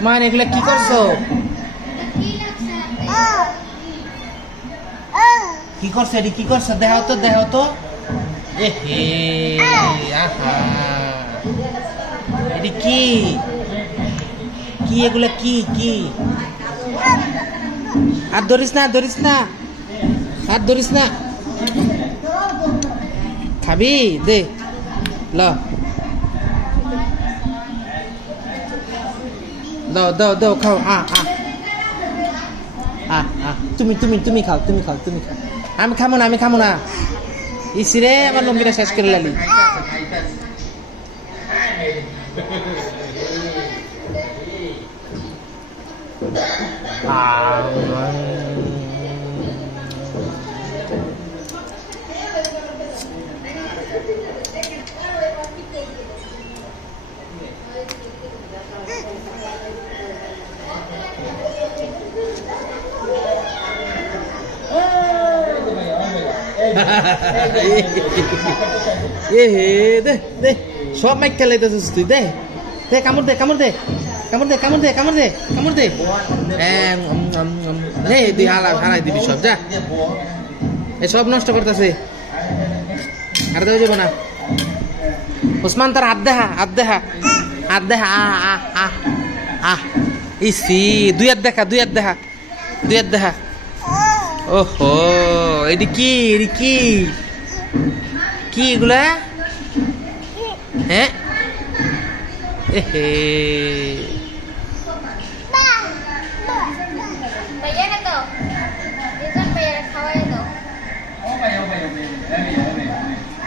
ওসমান এগুলা কি করছো? কি করছো? এটি কি করছো? দেখাও তো, দেখাও তো। এহে আহা, এটি কি কি? এগুলা কি কি? আর ধরিস না, ধরিস না, আর ধরিস না। খাবি? দে ল, দাও দাও দাও, খাও। তুমি তুমি তুমি খাও, তুমি খাও, তুমি খাও। আমি খাবো না, আমি খাবো না। ইসিরে আমার লম্বিটা শেষ করে লালি। এ হে, দে দে, সব মাইক খেলাইতেছিস তুই। দে দে, কামড় দে, কামড় দে, কামড় দে, কামড় দে, কামড় দে, কামড় দে। হে তুই হারাই দিবি সব, যা। এ সব নষ্ট করতেছে, আর দেওয়া যাবে না। ওসমান তার হাত দেখা, হাত দেখা, হাত দেখা। ইসি, দুই হাত দেখা, দুই হাত দেখা, দুই হাত দেখা। ওহো, এটি কি? এটি কি কি এগুলা? হ্যাঁ, এহে।